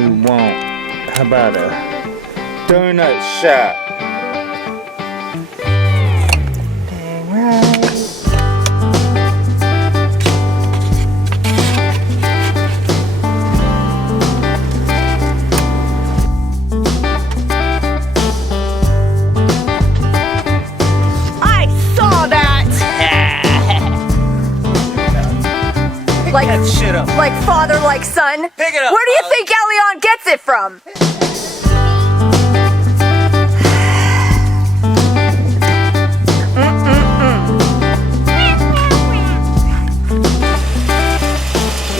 we want? How about a donut shop? Dang right. I saw that! Pick that shit up. Like father, like son. Pick it up. Where do you think Elion gets it from?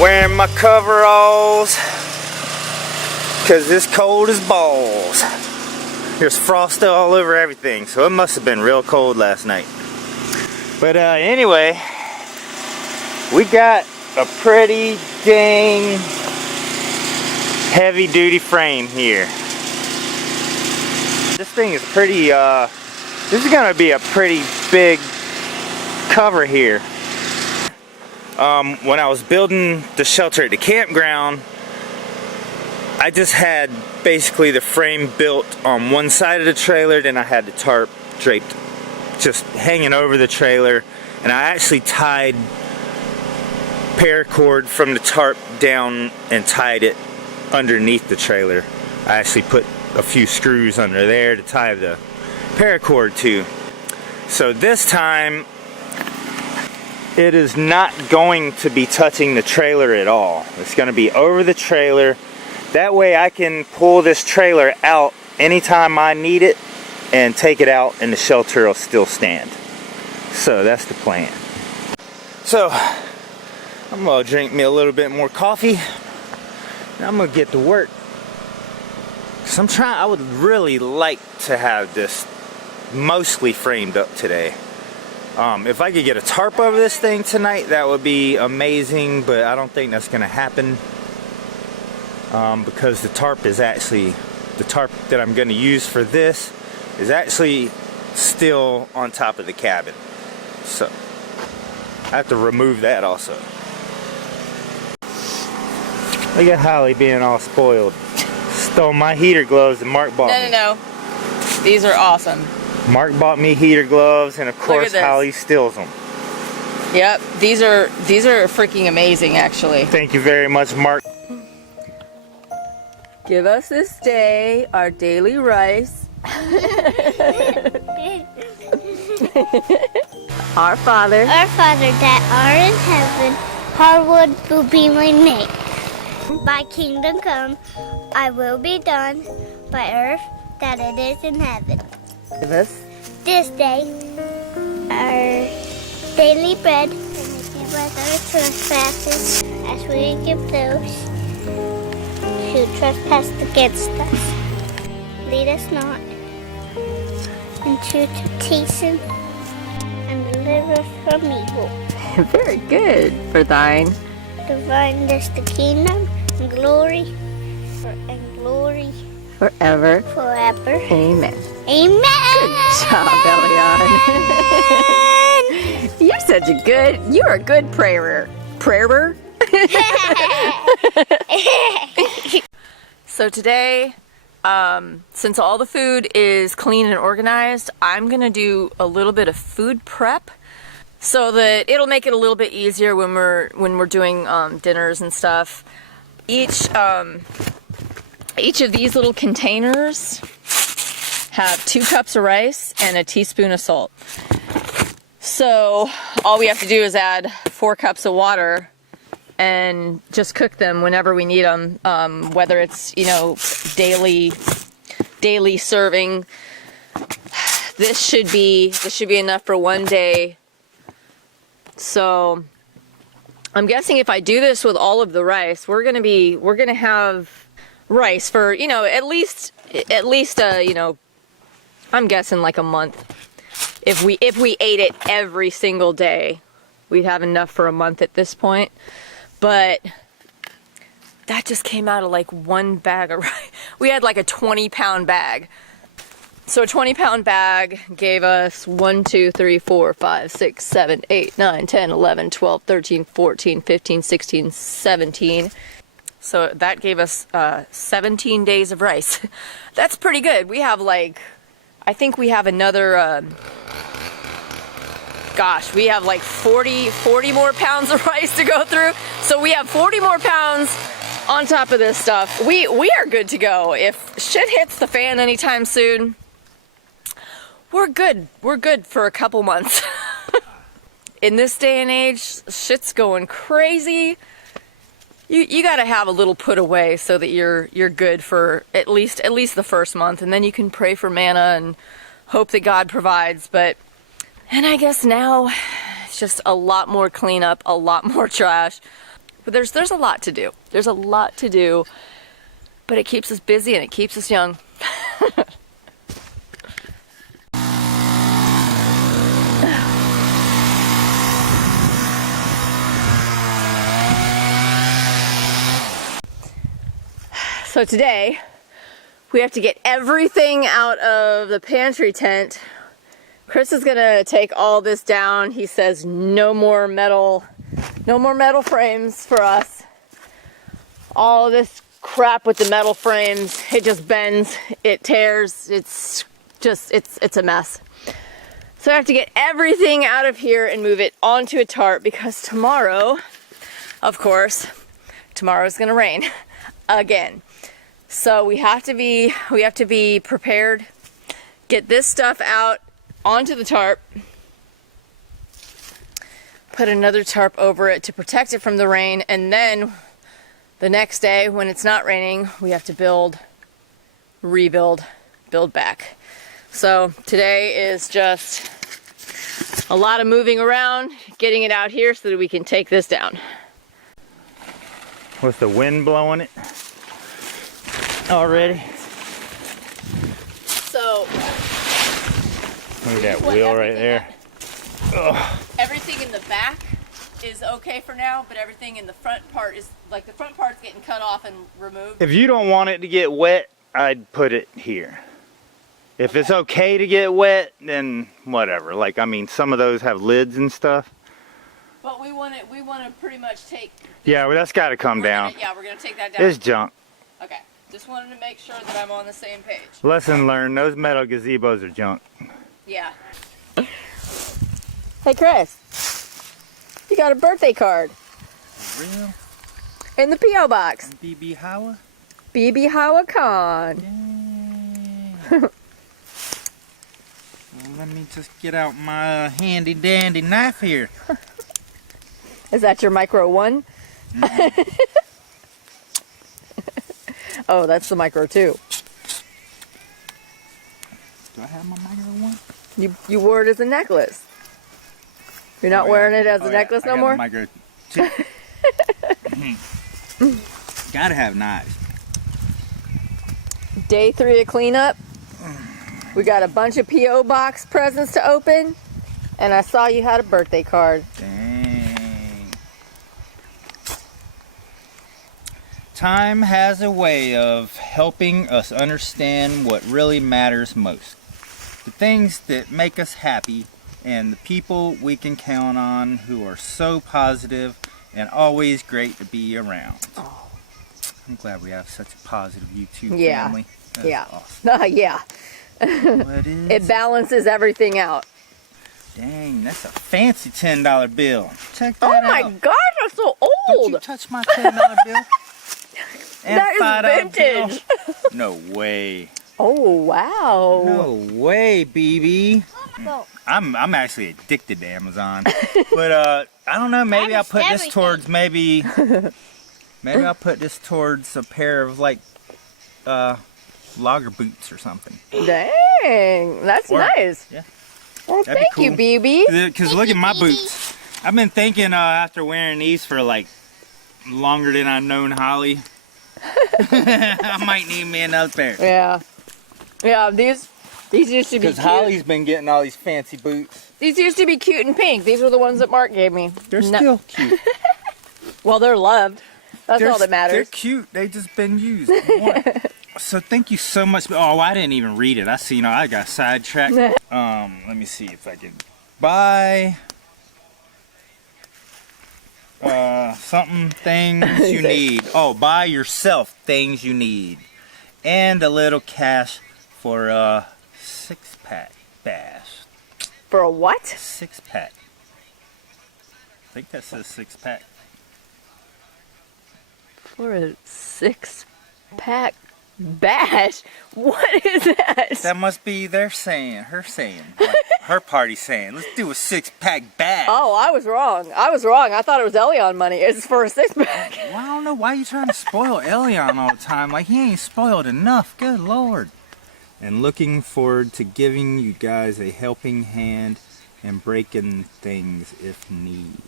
Wearing my coveralls because it's cold as balls. There's frost all over everything, so it must have been real cold last night. But anyway, we got a pretty dang heavy duty frame here. This thing is pretty, this is gonna be a pretty big cover here. When I was building the shelter at the campground, I just had basically the frame built on one side of the trailer, then I had the tarp draped just hanging over the trailer, and I actually tied paracord from the tarp down and tied it underneath the trailer. I actually put a few screws under there to tie the paracord to. So this time it is not going to be touching the trailer at all. It's going to be over the trailer. That way I can pull this trailer out anytime I need it and take it out and the shelter will still stand. So that's the plan. So I'm going to drink me a little bit more coffee and I'm going to get to work. Cause I would really like to have this mostly framed up today. If I could get a tarp over this thing tonight, that would be amazing, but I don't think that's going to happen. Because the tarp that I'm going to use for this is actually still on top of the cabin. So I have to remove that also. Look at Hollie being all spoiled. Stole my heater gloves and Mark bought me. No. These are awesome. Mark bought me heater gloves, and of course Hollie steals them. Yep, these are freaking amazing, actually. Thank you very much, Mark. Give us this day our daily rice. Our Father that art in heaven, hallowed will be my name. Thy kingdom come, I will be done, by earth that it is in heaven. Give us this day our daily bread, and forgive us our trespasses, as we give those who trespass against us. Lead us not into temptation, and deliver us from evil. very good for thine. Divine is the kingdom and glory, Forever. forever. Amen. Amen. Good job, Elion. You're a good prayer. So today, since all the food is clean and organized, I'm gonna do a little bit of food prep so that it'll make it a little bit easier when we're doing dinners and stuff. Each of these little containers have 2 cups of rice and a teaspoon of salt. So all we have to do is add 4 cups of water and just cook them whenever we need them, whether it's, daily serving. This should be enough for one day. So I'm guessing if I do this with all of the rice, we're gonna have rice for, at least I'm guessing like a month. If we ate it every single day, we'd have enough for a month at this point. But that just came out of like 1 bag of rice. We had like a 20-pound bag. So a 20-pound bag gave us 1, 2, 3, 4, 5, 6, 7, 8, 9, 10, 11, 12, 13, 14, 15, 16, 17. So that gave us 17 days of rice. That's pretty good. We have like, I think we have another, gosh, we have like 40 more pounds of rice to go through. So we have 40 more pounds on top of this stuff. We are good to go. If shit hits the fan anytime soon, we're good. We're good for a couple months. In this day and age, shit's going crazy. You gotta have a little put away so that you're good for at least the first month, and then you can pray for manna and hope that God provides. And I guess now it's just a lot more cleanup, a lot more trash. But there's a lot to do. There's a lot to do, but it keeps us busy and it keeps us young. So today, we have to get everything out of the pantry tent. Chris is gonna take all this down. He says no more metal frames for us. All of this crap with the metal frames, it just bends, it tears, it's a mess. So I have to get everything out of here and move it onto a tarp because tomorrow, of course, tomorrow's gonna rain again. So we have to be prepared. Get this stuff out onto the tarp. Put another tarp over it to protect it from the rain, and then the next day when it's not raining, we have to rebuild, build back. So today is just a lot of moving around, getting it out here so that we can take this down. With the wind blowing it already. So look at that wheel right there. Everything in the back is okay for now, but everything in the front part is, like, the front part's getting cut off and removed. If you don't want it to get wet, I'd put it here. If it's okay to get wet, then whatever. Like, I mean, some of those have lids and stuff. But we want to pretty much take... Yeah, well, that's got to come down. We're going to take that down. It's junk. Okay. Just wanted to make sure that I'm on the same page. Lesson learned, those metal gazebos are junk. Yeah. Hey, Chris. You got a birthday card. For real? In the P.O. box. BB Howa? BB Howa Khan. Well, let me just get out my handy dandy knife here. Is that your Micro 1? Oh, that's the Micro 2. Do I have my Micro 1? You wore it as a necklace. You're not wearing it as a necklace no more? Micro 2. Gotta have knives. Day 3 of cleanup. We got a bunch of P.O. box presents to open, and I saw you had a birthday card. Dang. Time has a way of helping us understand what really matters most. The things that make us happy, and the people we can count on who are so positive and always great to be around. Oh. I'm glad we have such a positive YouTube Yeah. family. That's Yeah. awesome. Yeah. What is It balances everything out. Dang, that's a fancy $10 bill. Check that Oh out. my gosh, that's so Don't old. you touch my $10 bill. And That is $5 vintage. bill. No way. Oh, wow. No way, BB. I'm actually addicted to Amazon. But I don't know, maybe I'll put this towards maybe I'll put this towards a pair of like logger boots or something. Dang, that's nice. Yeah. Well, That'd be thank you, BB. Because look at my boots. I've been thinking after wearing these for like longer than I've known Hollie, I might need me another pair. Yeah. Yeah, these used to be cute. Because Hollie's been getting all these fancy boots. These used to be cute and pink. These were the ones that Mark gave me. They're still cute. Well, they're loved. That's all that matters. They're cute. They've just been used. So thank you so much. Oh, I didn't even read it. I see. I got sidetracked. Let me see if I can buy. things you need. Oh, buy yourself things you need. And a little cash for a 6-pack bash. For a what? 6-pack. I think that says 6-pack. For a 6-pack bash? What is that? That must be her saying. Like her party saying, let's do a 6-pack bash. Oh, I was wrong. I thought it was Elion money. It's for a 6-pack. Well, I don't know why you trying to spoil Elion all the time. Like, he ain't spoiled enough. Good Lord. And looking forward to giving you guys a helping hand and breaking things if need.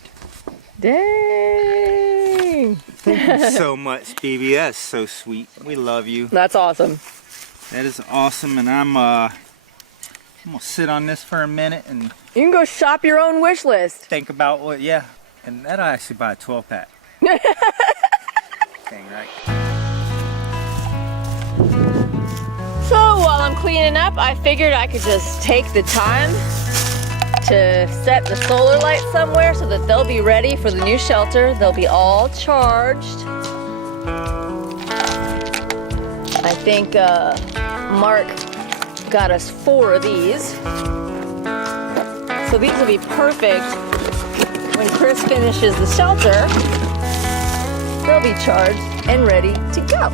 Dang. Thank you so much, BB. That's so sweet. We love you. That's awesome. That is awesome, and I'm gonna sit on this for a minute and You can go shop your own wish list. think about what, yeah. And that'll actually buy a 12-pack. Dang right. So while I'm cleaning up, I figured I could just take the time to set the solar lights somewhere so that they'll be ready for the new shelter. They'll be all charged. I think Mark got us 4 of these. So these will be perfect when Chris finishes the shelter. They'll be charged and ready to go.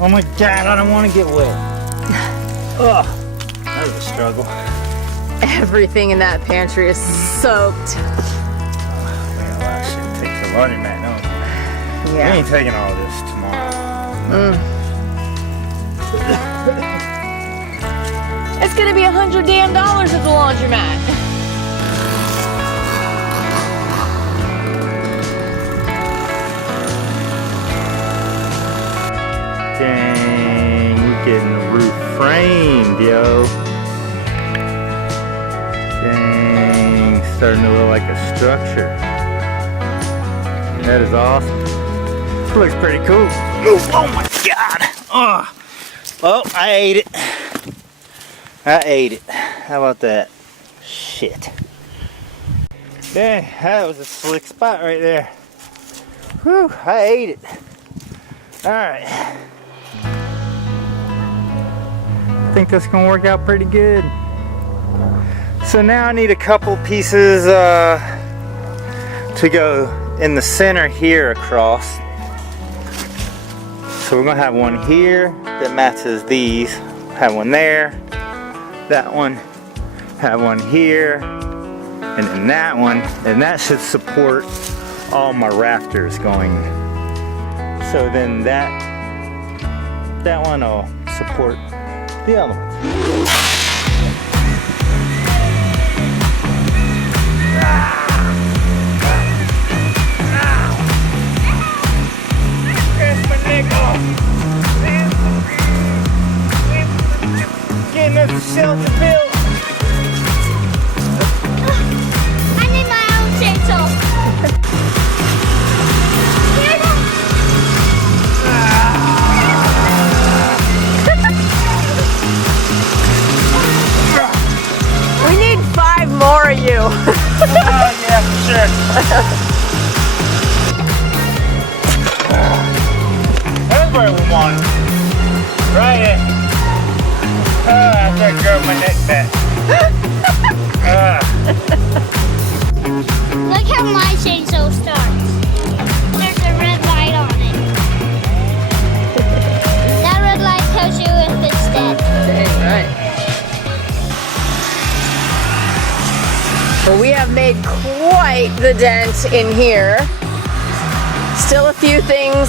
Oh my God, I don't want to get wet. Ugh, that was a struggle. Everything in that pantry is soaked. Man, that shit takes a laundromat, no? We Yeah. ain't taking all this tomorrow. It's gonna be $100 damn at the laundromat. Dang, we're getting the roof framed, yo. Dang, starting to look like a structure. That is awesome. Looks pretty cool. Oh my God. Oh, well, I ate it. How about that? Shit. Dang, that was a slick spot right there. Whew, I ate it. Alright. I think that's gonna work out pretty good. So now I need a couple pieces to go in the center here across. So we're gonna have one here that matches these. Have one there. That one. Have one here. And then that one. And that should support all my rafters going. So then that one will support the other ones. Getting us a shelter built. I need my own chainsaw. We need 5 more of you. Yeah, for sure. That's where we want it. Right in. After I drove my neck back. Look how my chainsaw starts. There's a red light on it. That red light tells you if it's dead. Dang right. Well, we have made quite quite the dent in here. Still a few things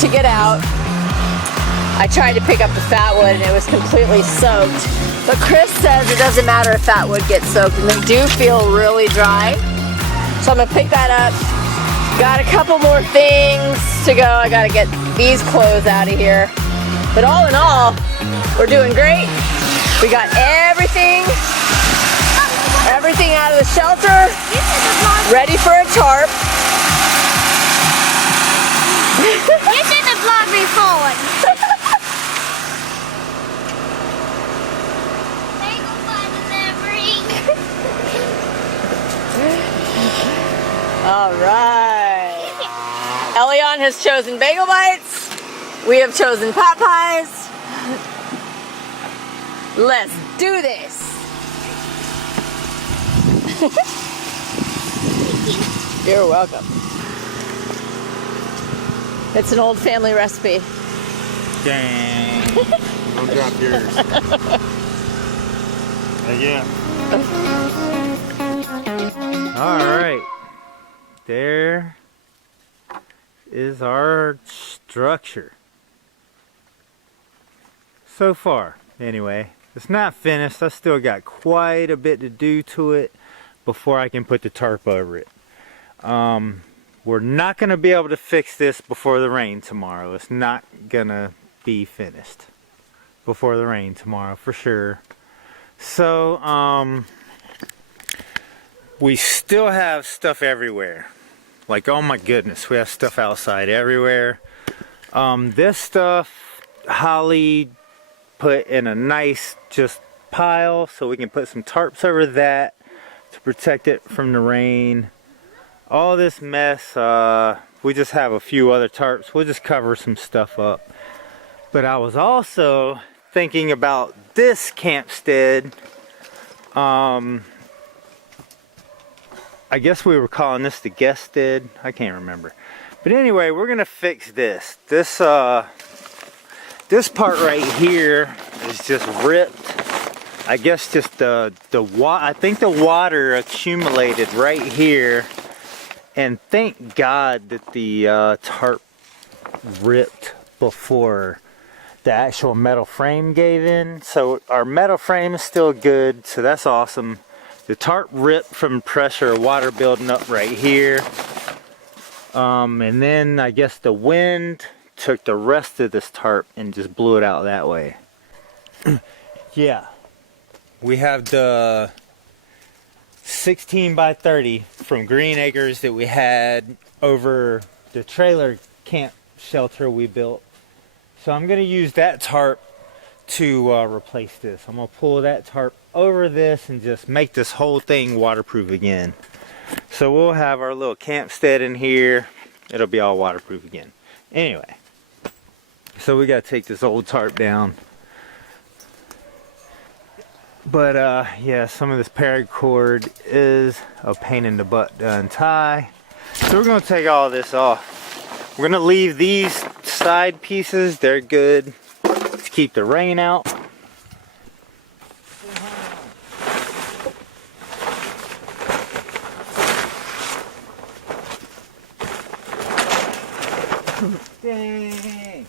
to get out. I tried to pick up the fat wood and it was completely soaked. But Chris says it doesn't matter if fat wood gets soaked, and they do feel really dry. So I'm gonna pick that up. Got a couple more things to go. I gotta get these clothes out of here. But all in all, we're doing great. We got everything out of the shelter, ready for a tarp. You should have vlogged me forward. Bagel by delivery. All right. Elion has chosen bagel bites. We have chosen pot pies. Let's do this. You're welcome. It's an old family recipe. Dang. Don't drop yours. Yeah. All right. There is our structure. So far, anyway. It's not finished. I still got quite a bit to do to it before I can put the tarp over it. We're not going to be able to fix this before the rain tomorrow. It's not going to be finished before the rain tomorrow for sure. So, we still have stuff everywhere. Like, oh my goodness, we have stuff outside everywhere. This stuff, Hollie put in a nice just pile so we can put some tarps over that to protect it from the rain. All this mess, we just have a few other tarps. We'll just cover some stuff up. But I was also thinking about this campstead. I guess we were calling this the guest stead. I can't remember. But anyway, we're gonna fix this. This part right here is just ripped. I guess just I think the water accumulated right here, and thank God that the tarp ripped before the actual metal frame gave in. So our metal frame is still good, so that's awesome. The tarp ripped from pressure, water building up right here. And then I guess the wind took the rest of this tarp and just blew it out that way. Yeah, we have the 16 by 30 from Green Acres that we had over the trailer camp shelter we built. So I'm gonna use that tarp to replace this. I'm gonna pull that tarp over this and just make this whole thing waterproof again. So we'll have our little campstead in here. It'll be all waterproof again. Anyway, so we gotta take this old tarp down. But yeah, some of this paracord is a pain in the butt to untie. So we're gonna take all this off. We're gonna leave these side pieces. They're good to keep the rain out. Dang.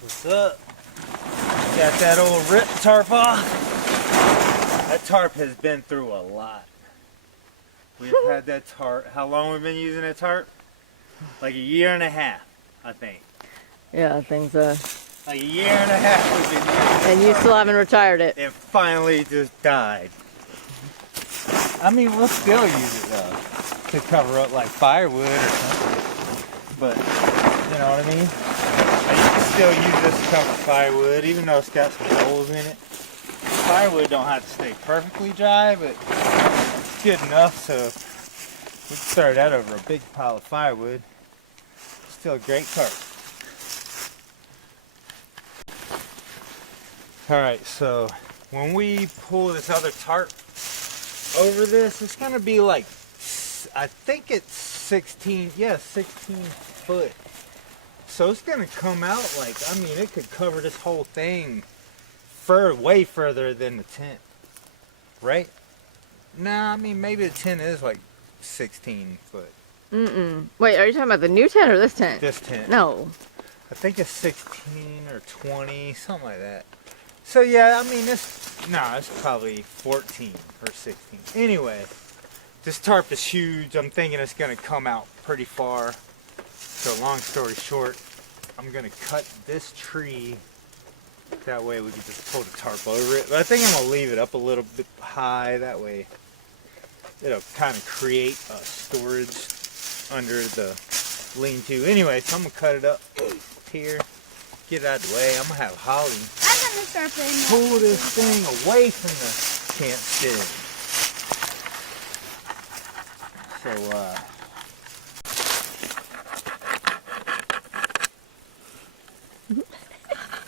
What's up? Got that old rip tarp off. That tarp has been through a lot. We've had that tarp. How long we've been using that tarp? Like a year and a half, I think. Yeah, I think so. Like a year and a half we've been using it. And you still haven't retired it. It finally just died. I mean, we'll still use it though, to cover up like firewood or something. But, you know what I mean? You can still use this to cover firewood, even though it's got some holes in it. Firewood don't have to stay perfectly dry, but it's good enough, so we can throw that over a big pile of firewood. Still a great tarp. Alright, so when we pull this other tarp over this, it's gonna be like, I think it's 16 foot. So it's gonna come out like, I mean, it could cover this whole thing way further than the tent, right? Nah, I mean maybe the tent is like 16 foot. Wait, are you talking about the new tent or this tent? This tent. No. I think it's 16 or 20, something like that. So yeah, I mean it's probably 14 or 16. Anyway, this tarp is huge. I'm thinking it's gonna come out pretty far. So long story short, I'm gonna cut this tree. That way we can just pull the tarp over it. But I think I'm gonna leave it up a little bit high. That way it'll kind of create a storage under the lean-to. Anyway, so I'm gonna cut it up here, get it out of the way. I'm gonna have Hollie pull this thing away from the camp stand. So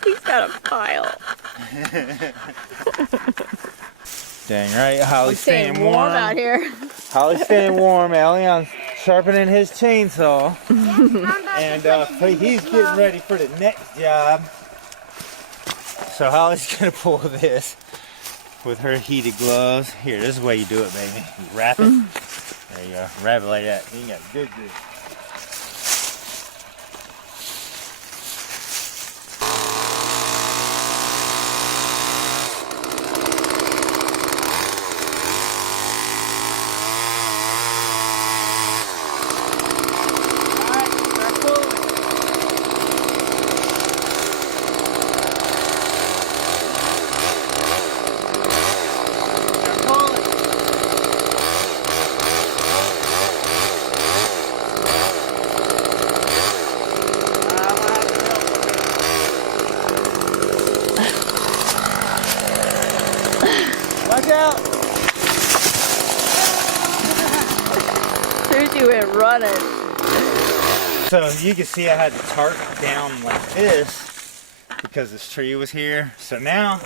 He's got a pile. dang right, Hollie's staying warm out here. Hollie's staying warm. Elion's sharpening his chainsaw. And he's getting ready for the next job. So Hollie's gonna pull this with her heated gloves. Here, this is the way you do it, baby. You wrap it. There you go. Wrap it like that. You got good grip. Watch out! Susie went running. So you can see I had the tarp down like this because this tree was here. So now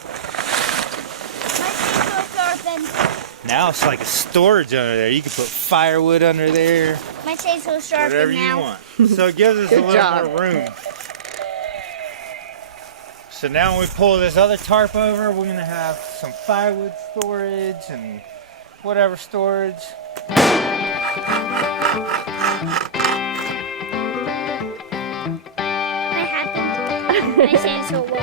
it's like a storage under there. You can put firewood under there. My chainsaw sharpened whatever now. you want. So it gives us a little more room. So now when we pull this other tarp over, we're gonna have some firewood storage and whatever storage. What happened? My chainsaw won't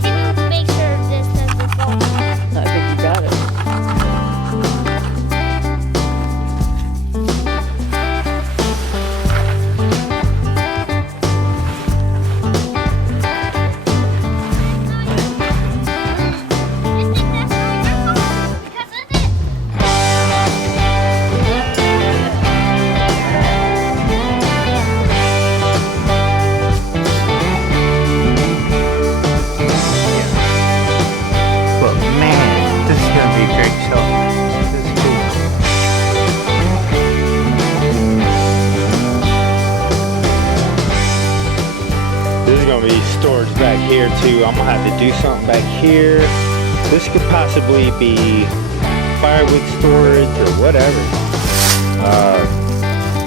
Can you make sure this doesn't fall? I think you got it. Storage back here too. I'm gonna have to do something back here. This could possibly be firewood storage or whatever.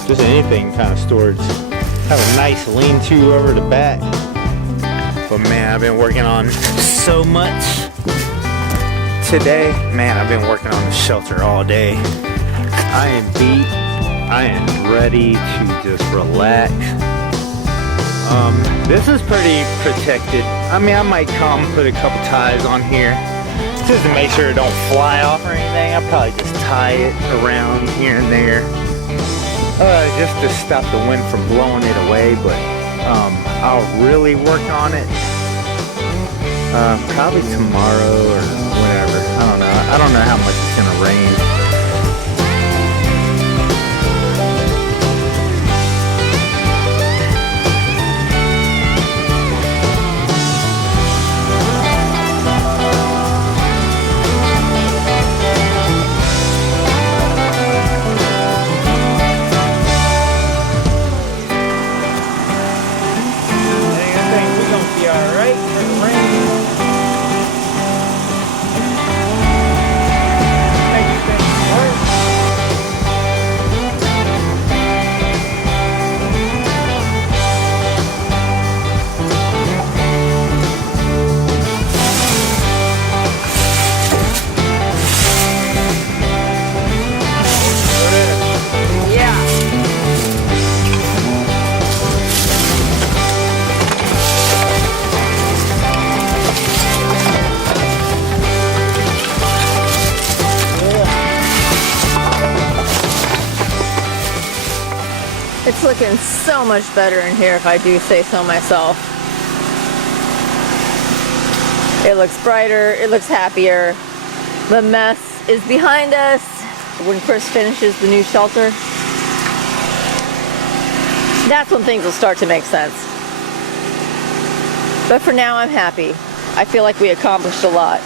Just anything kind of storage. Have a nice lean-to over the back. But man, I've been working on so much today. Man, I've been working on the shelter all day. I am beat. I am ready to just relax. This is pretty protected. I mean, I might come put a couple ties on here just to make sure it don't fly off or anything. I'll probably just tie it around here and there just to stop the wind from blowing it away. But I'll really work on it probably tomorrow or whatever. I don't know how much it's gonna rain. Thank you. It's looking so much better in here, if I do say so myself. It looks brighter, it looks happier. The mess is behind us. When Chris finishes the new shelter, that's when things will start to make sense. But for now, I'm happy. I feel like we accomplished a lot.